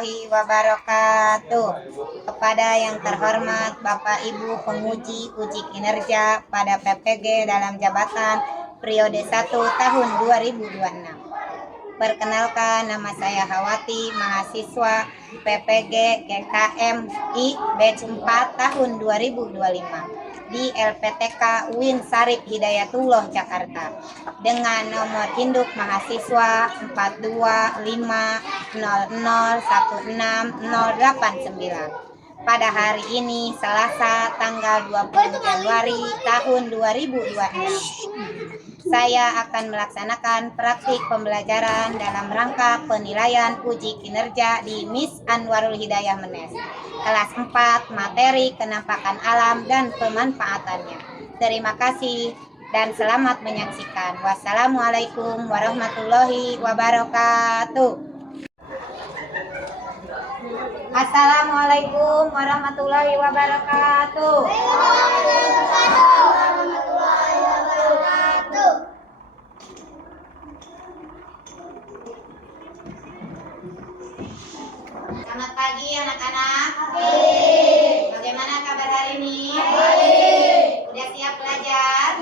warahmatullahi wabarakatuh. Kepada yang terhormat Bapak Ibu penguji uji kinerja pada PPG dalam jabatan periode 1 tahun 2026. Perkenalkan, nama saya Hawati, mahasiswa PPG GKM I batch 4 tahun 2025 di LPTK UIN Syarif Hidayatullah Jakarta dengan nomor induk mahasiswa 42500160089. Pada hari ini Selasa tanggal 20 Januari tahun 2026, saya akan melaksanakan praktik pembelajaran dalam rangka penilaian uji kinerja di Miss Anwarul Hidayah Menes kelas 4 materi kenampakan alam dan pemanfaatannya. Terima kasih dan selamat menyaksikan. Wassalamualaikum warahmatullahi wabarakatuh. Assalamualaikum warahmatullahi wabarakatuh. Selamat pagi anak-anak. Bagaimana kabar hari ini? Udah siap belajar?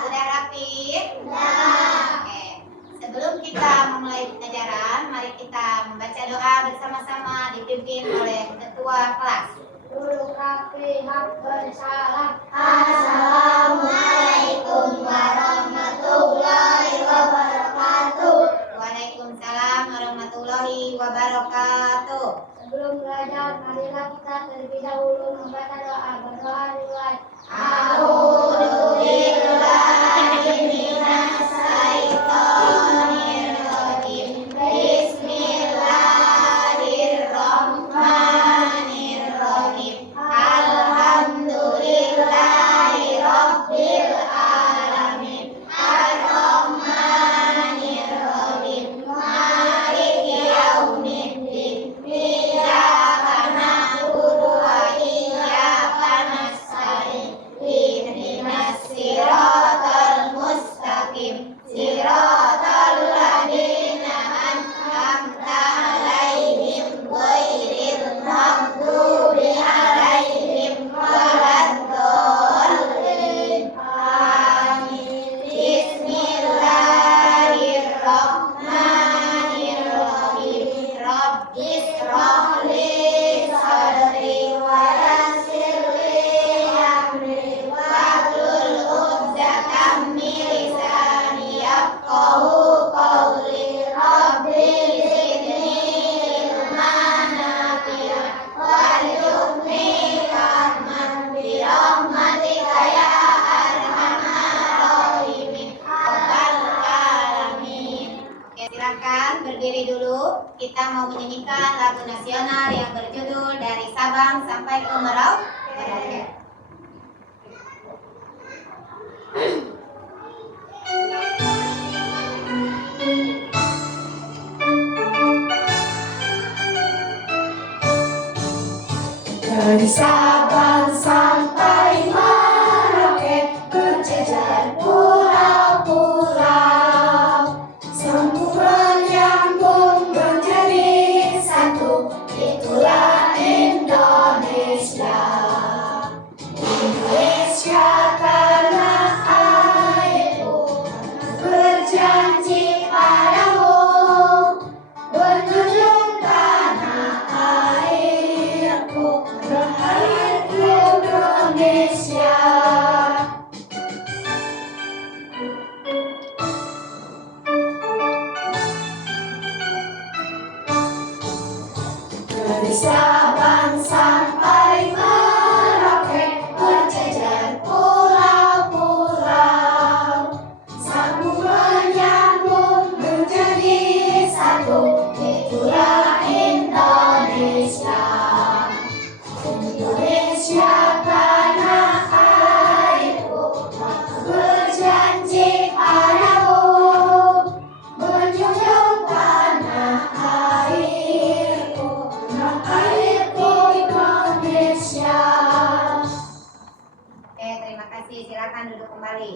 Udah rapi? Oke. Sebelum kita memulai pelajaran, mari kita membaca doa bersama-sama dipimpin oleh ketua kelas. Dulu kaki hak bersalam. Assalamualaikum warahmatullahi wabarakatuh. Waalaikumsalam warahmatullahi wabarakatuh. Sebelum belajar, marilah kita terlebih dahulu membaca doa. Berdoa dimulai. A'udzu billahi minas syaitonir rajim. Bismillahirrahmanirrahim. Alhamdulillahi rabbil alamin. Ar-Rahmanir-Rahim. Maliki yaumiddin. Iyyaka na'budu wa iyyaka nasta'in. Ihdinas siratal mustaqim. Siratal ladzina an'amta 'alaihim ghairil maghdubi 'alaihim waladdallin. Amin. Bismillahirrahmanirrahim. Rabbishrah li sadri wa yassir li amri wahlul 'uqdatam min lisani yafqahu qawli. Rabbi zidni ilman nafi'an warzuqni fahman bi rahmatika ya arhamar rahimin. Rabbal alamin. Oke, silakan berdiri dulu. Kita mau menyanyikan lagu nasional yang berjudul Dari Sabang Sampai ke Merauke. Dari Sabang sampai Merauke, berjejer pulau-pulau, semua menyambung menjadi satu. Itulah Indonesia. Indonesia tanah airku, berjanji padamu, menjunjung tanah airku, air Indonesia. Dari Sabang sampai Merauke, berjejer pulau-pulau, sambung menyambung menjadi satu. Itulah Indonesia. Indonesia tanah airku, berjanji padamu, menjunjung tanah airku, airku Indonesia. Oke, terima kasih. Silakan duduk kembali.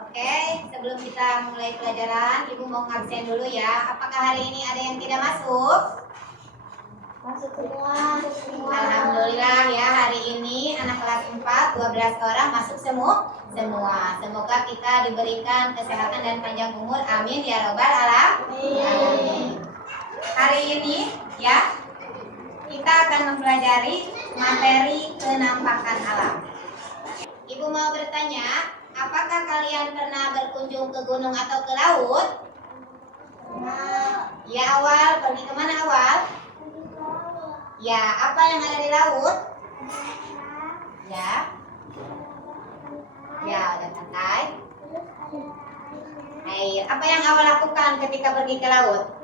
Oke, sebelum kita mulai pelajaran, Ibu mau ngabsen dulu ya. Apakah hari ini ada yang tidak masuk? Masuk semua. Alhamdulillah ya, hari ini anak kelas 4 12 orang masuk semua. Semoga kita diberikan kesehatan dan panjang umur. Amin ya robbal alamin. Hari ini ya kita akan mempelajari materi penampakan alam. Ibu mau bertanya, apakah kalian pernah berkunjung ke gunung atau ke laut? Ya, awal pergi kemana awal? Ya, apa yang ada di laut? Ya, ada pantai. Air. Apa yang awal lakukan ketika pergi ke laut?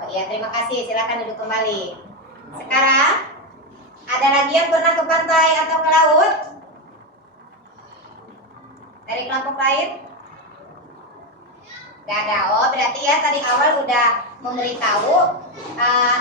Oh iya, terima kasih. Silakan duduk kembali. Sekarang, ada lagi yang pernah ke pantai atau ke laut? Dari kelompok lain? Gak ada. Oh, berarti ya tadi awal udah memberitahu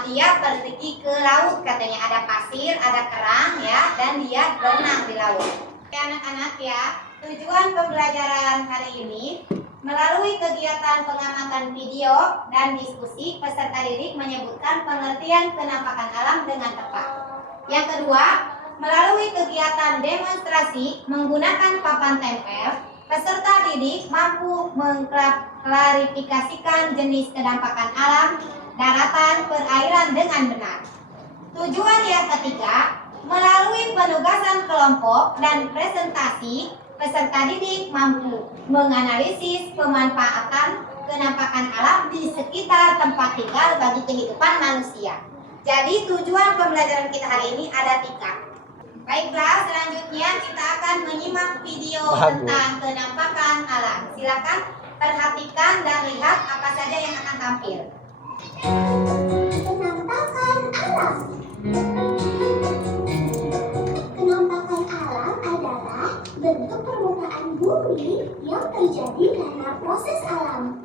dia pergi ke laut, katanya ada pasir, ada kerang ya, dan dia berenang di laut. Oke anak-anak ya, tujuan pembelajaran hari ini melalui kegiatan pengamatan video dan diskusi, peserta didik menyebutkan pengertian penampakan alam dengan tepat. Yang kedua, melalui kegiatan demonstrasi menggunakan papan tempel, peserta didik mampu mengklarifikasikan jenis kenampakan alam, daratan, perairan dengan benar. Tujuan yang ketiga, melalui penugasan kelompok dan presentasi, peserta didik mampu menganalisis pemanfaatan kenampakan alam di sekitar tempat tinggal bagi kehidupan manusia. Jadi tujuan pembelajaran kita hari ini ada 3. Baiklah, selanjutnya kita akan menyimak video tentang penampakan alam. Silakan perhatikan dan lihat apa saja yang akan tampil. Penampakan alam. Penampakan alam adalah bentuk permukaan bumi yang terjadi karena proses alam.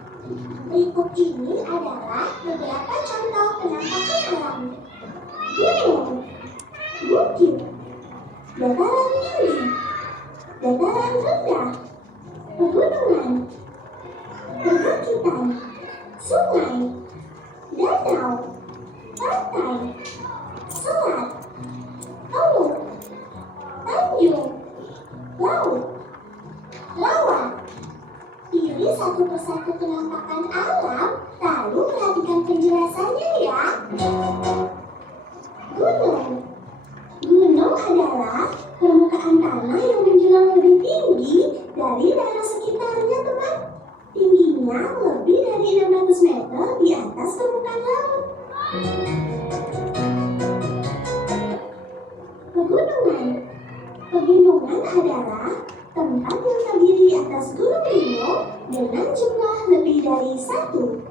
Berikut ini adalah beberapa contoh penampakan alam. Gunung, bukit, dataran tinggi, dataran rendah, pegunungan, perbukitan, sungai, danau, pantai, selat, teluk, tanjung, laut, rawa. Pilih satu persatu penampakan alam, lalu perhatikan penjelasannya ya. Gunung. Gunung adalah permukaan tanah yang menjulang lebih tinggi dari daerah sekitarnya, teman. Tingginya lebih dari 600 meter di atas permukaan laut. Pegunungan. Pegunungan adalah tempat yang terdiri atas gunung gunung dengan jumlah lebih dari 1.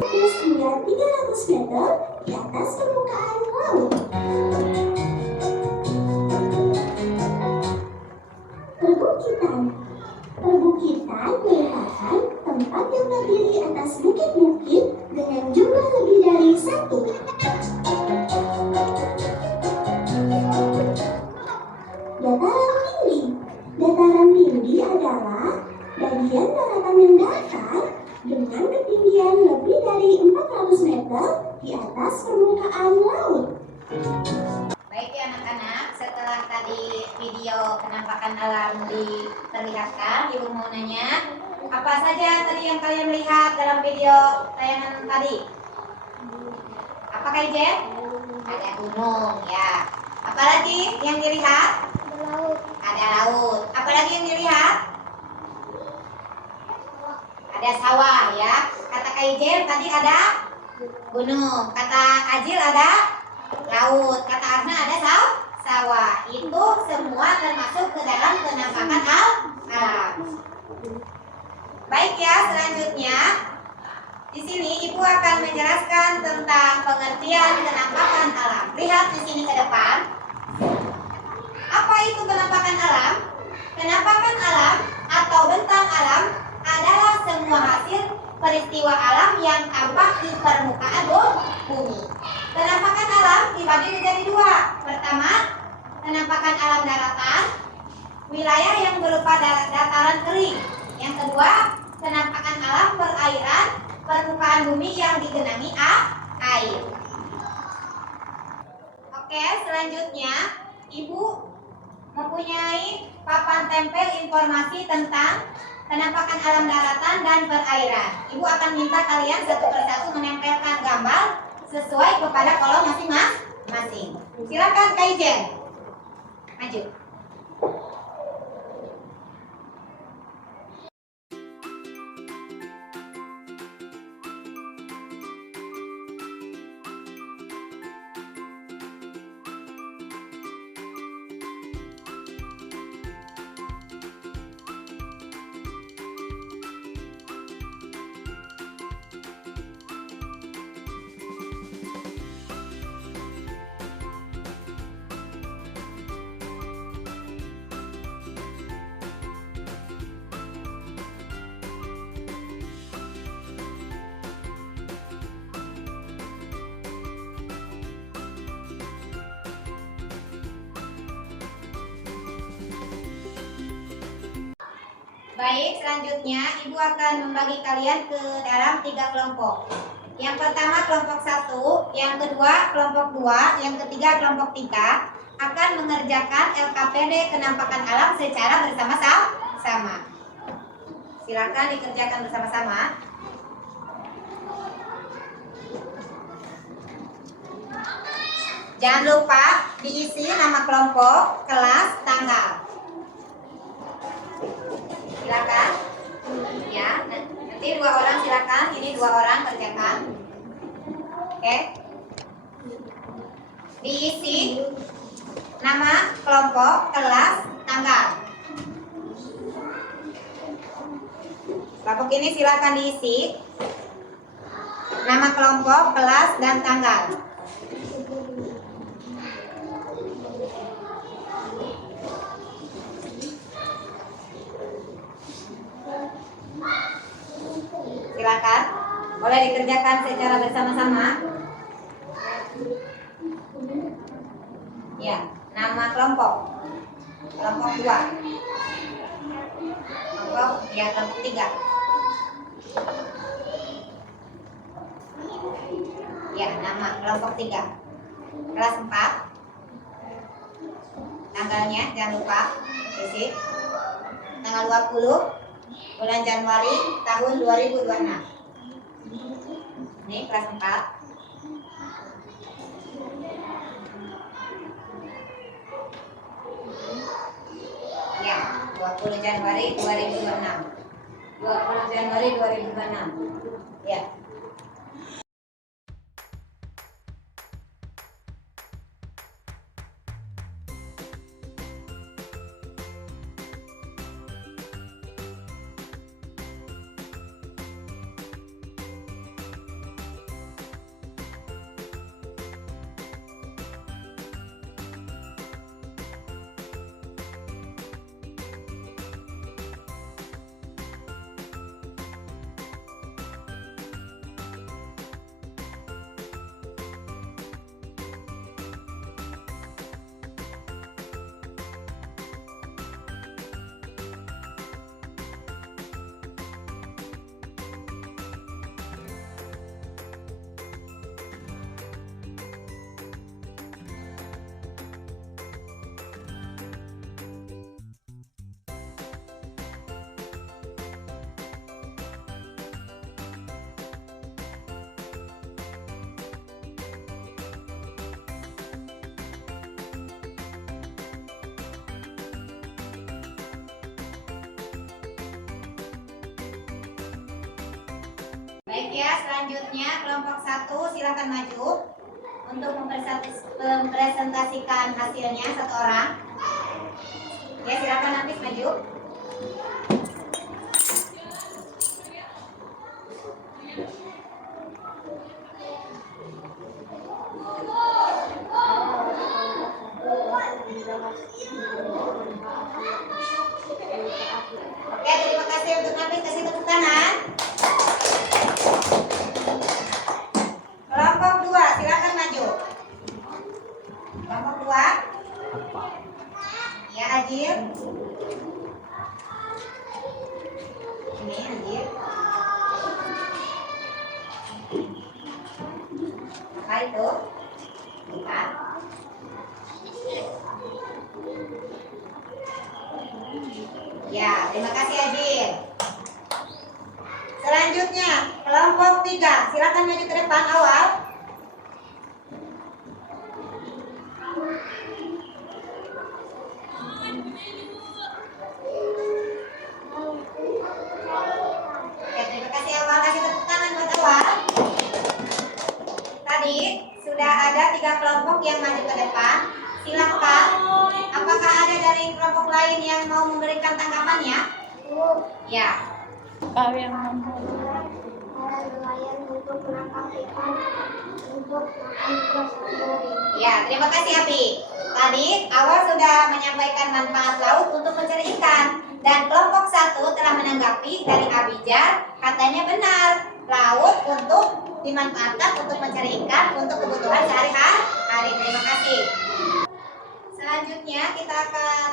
Terus hingga 300 meter di atas permukaan laut. Perbukitan. Perbukitan merupakan tempat yang terdiri atas bukit-bukit dengan jumlah lebih dari 1. Dataran tinggi. Dataran tinggi adalah bagian daratan yang datar dengan ketinggian lebih dari 400 meter di atas permukaan laut. Baik ya anak-anak, setelah tadi video penampakan alam diperlihatkan, Ibu mau nanya, apa saja tadi yang kalian lihat dalam video tayangan tadi? Apakah Ijen? Ada gunung ya. Apalagi yang dilihat? Ada laut. Apalagi yang dilihat? Ada sawah ya. Kata Kak Ijen tadi ada gunung. Kata Ajil ada laut. Kata Arna ada sawah. Itu semua termasuk ke dalam penampakan alam. Baik ya, selanjutnya di sini Ibu akan menjelaskan tentang pengertian penampakan alam. Lihat di sini ke depan. Apa itu penampakan alam? Penampakan alam atau bentang alam adalah semua hasil peristiwa alam yang tampak di permukaan bumi. Penampakan alam dibagi menjadi 2. Pertama, penampakan alam daratan, wilayah yang berupa dataran kering. Yang kedua, Penampakan alam perairan, permukaan bumi yang digenangi air. Oke, selanjutnya Ibu mempunyai papan tempel informasi tentang penampakan alam daratan dan perairan. Ibu akan minta kalian satu persatu menempelkan gambar sesuai kepada kolom masing-masing. Silakan Kak Ijen, maju. Baik, selanjutnya Ibu akan membagi kalian ke dalam 3 kelompok. Yang pertama kelompok 1, yang kedua kelompok 2, yang ketiga kelompok 3 akan mengerjakan LKPD penampakan alam secara bersama-sama. Silakan dikerjakan bersama-sama. Jangan lupa diisi nama kelompok, kelas, tanggal. Silakan. Ya, nanti 2 orang silakan. Ini 2 orang kerjakan. Oke. Diisi nama kelompok, kelas, tanggal. Kelompok ini silakan diisi nama kelompok, kelas, dan tanggal. Silakan, boleh dikerjakan secara bersama-sama. Ya, nama kelompok 2, kelompok 3. Ya, nama kelompok 3, kelas 4. Tanggalnya jangan lupa isi. Tanggal 20 bulan Januari tahun 2026. Ini kelas 4. Ya, 20 Januari 2026. 20 Januari 2026. Ya. Baik ya, selanjutnya kelompok 1 silakan maju untuk mempresentasikan hasilnya 1 orang. Ya, silakan nanti maju. Oke, terima kasih untuk Nafis, kasih tepuk tangan. Kelompok 2 silakan maju. Kelompok 2. Ya, Ajir. Ini Ajir. Ya, terima kasih Ajin. Selanjutnya, kelompok 3. Silakan maju ke depan awal. Oke, terima kasih awal. Kasih tepuk tangan buat awal. Tadi sudah ada 3 kelompok yang maju ke depan. Silakan. Apakah ada dari kelompok lain yang mau memberikan tanggapannya? Ya. Kau yang ngomong. Para nelayan untuk menangkap ikan untuk makan sehari-hari. Ya, terima kasih Api. Tadi awal sudah menyampaikan manfaat laut untuk mencari ikan. Dan kelompok 1 telah menanggapi dari Abijah, katanya benar. Laut untuk dimanfaatkan untuk mencari ikan untuk kebutuhan sehari-hari. Terima kasih. Selanjutnya kita akan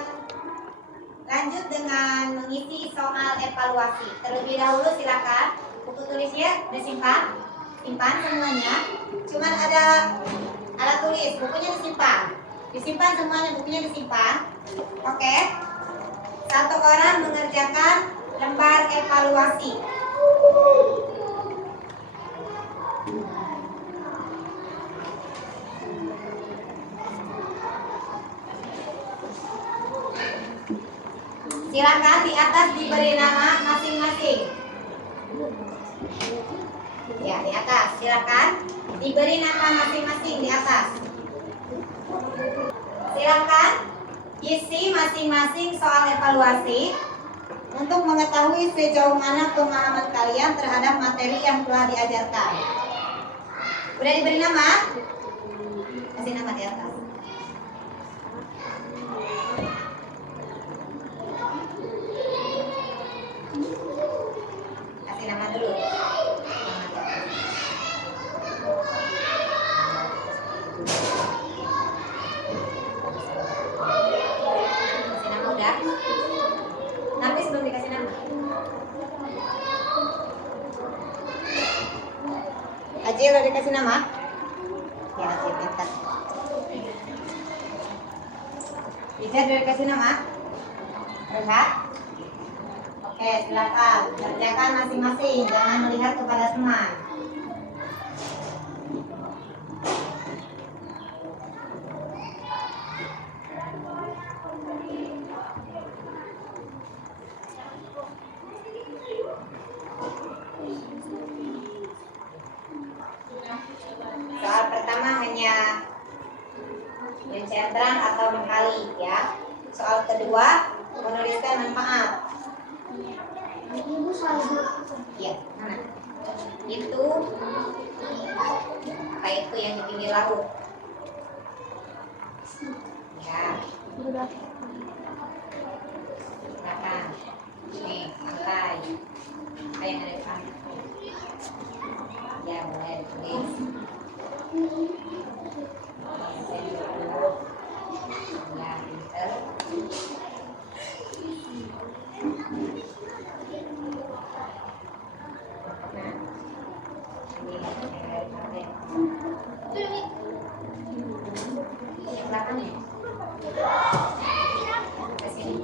lanjut dengan mengisi soal evaluasi. Terlebih dahulu silakan buku tulisnya disimpan, simpan semuanya. Cuman ada alat tulis, bukunya disimpan semuanya, bukunya disimpan. Oke. 1 orang mengerjakan lembar evaluasi. Silakan di atas diberi nama masing-masing. Ya, di atas. Silakan diberi nama masing-masing di atas. Silakan isi masing-masing soal evaluasi untuk mengetahui sejauh mana pemahaman kalian terhadap materi yang telah diajarkan. Udah diberi nama? Kasih nama di atas. Kasih nama dulu. Kasih nama udah? Nanti sebelum dikasih nama. Ajil udah dikasih nama? Ya, Ajil pintar. Bisa udah dikasih nama? Rehat? Oke, silakan kerjakan masing-masing, jangan melihat kepada teman. Soal pertama hanya mencentran atau mengkali ya. Soal kedua menuliskan manfaat. Ibu salju. Ya, mana? Itu apa itu yang di pinggir laut? Ya, silakan. Nih, pantai. Apa yang ada di pantai? Ya, boleh tulis. Ya, pinter. Nah, ini yang ada di pantai. Yang belakangnya. Ke sini.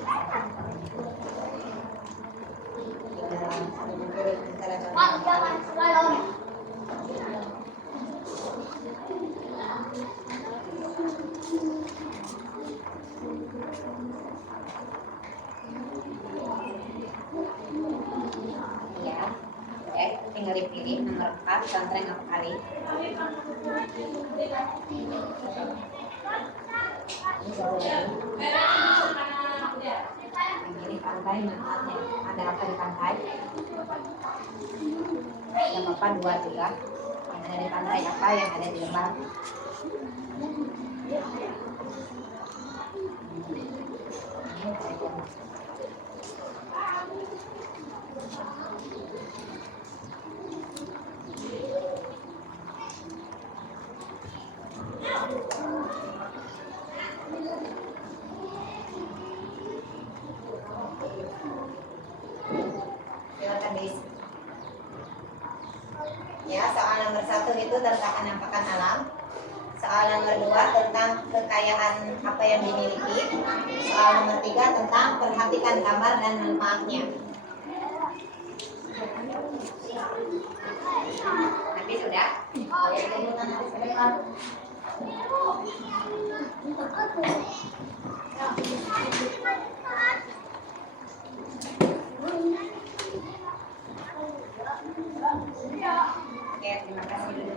Saya Pak. Ya, tinggal dipilih nomor 4, contohnya apa kali? Ini pantai manfaatnya. Ada apa di pantai? Yang apa 2 juga. Yang ada di pantai apa? Yang ada di lembah? Silakan diisi. Ya, soal nomor 1 itu tentang penampakan alam. Soal nomor 2 tentang kekayaan apa yang dimiliki. Soal nomor 3 tentang perhatikan gambar dan manfaatnya. Nanti sudah. Ya, tunggu nanti sebentar. Oke, terima kasih dulu.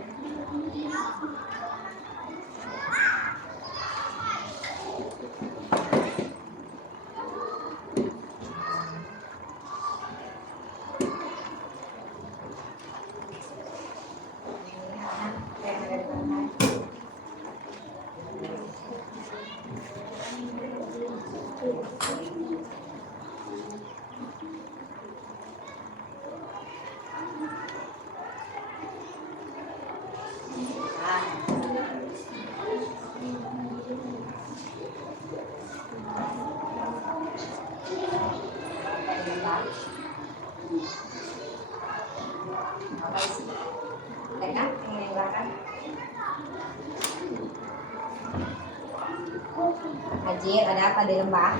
Ajir, ada apa di lembah?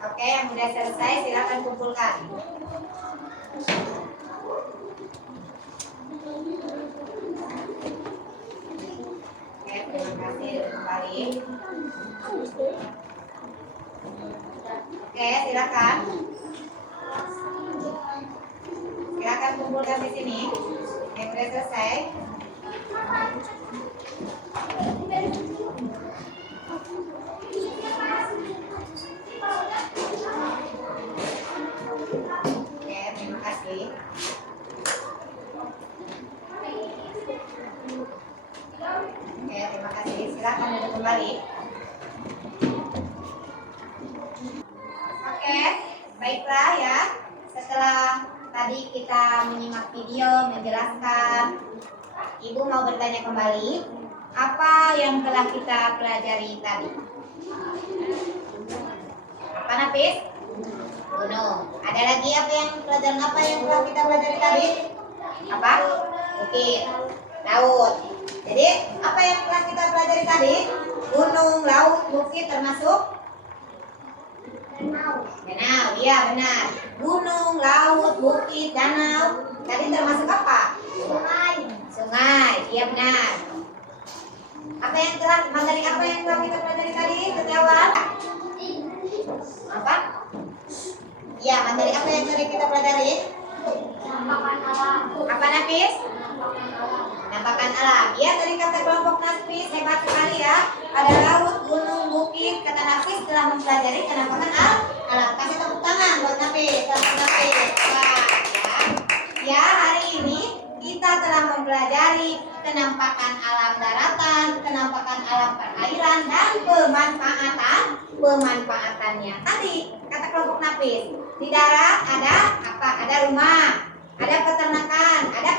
Oke, yang sudah selesai silakan kumpulkan. Oke, terima kasih kembali. Oke, silakan. Silakan kumpulkan di sini. Yang sudah selesai. Oke, terima kasih. Oke, terima kasih. Silakan duduk kembali. Oke, baiklah ya. Setelah tadi kita menyimak video menjelaskan, Ibu mau bertanya kembali, apa yang telah kita pelajari tadi? Apa, Nafis? Gunung. Ada lagi pelajaran apa yang telah kita pelajari tadi? Apa? Bukit, laut. Jadi apa yang telah kita pelajari tadi? Gunung, laut, bukit termasuk? Danau. Iya benar. Gunung, laut, bukit, danau. Tadi termasuk apa? Sungai. Iya benar. Materi apa yang telah kita pelajari tadi? Setiawan? Apa? Ya, materi apa yang tadi kita pelajari? Apa Nafis? Penampakan alam. Ya, tadi kata kelompok Nafis hebat sekali ya. Ada laut, gunung, bukit. Kata Nafis telah mempelajari penampakan alam. Kasih tepuk tangan buat Nafis. Tepuk Nafis. Wah, ya. Ya, hari ini kita telah mempelajari penampakan alam daratan, penampakan alam perairan, dan pemanfaatannya. Tadi kata kelompok Nafis, di darat ada apa? Ada rumah, ada peternakan, ada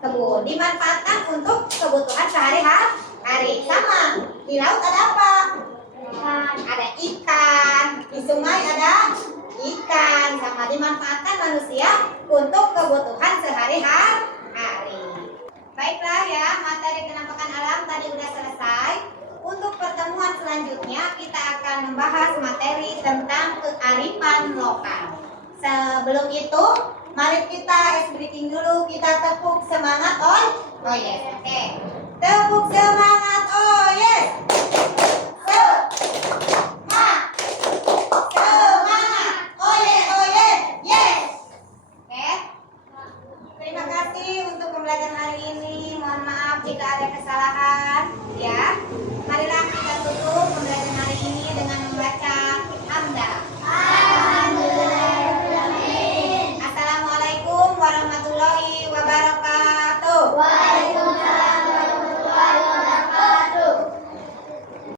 kebun, dimanfaatkan untuk kebutuhan sehari-hari. Sama di laut ada apa? Ada ikan, di sungai ada ikan, sama dimanfaatkan manusia untuk kebutuhan sehari-hari. Baiklah ya, materi penampakan alam tadi udah selesai. Untuk pertemuan selanjutnya kita akan membahas materi tentang kearifan lokal. Sebelum itu, mari kita ice breaking dulu. Kita tepuk semangat, oh yes, oke. Tepuk semangat, oh yes.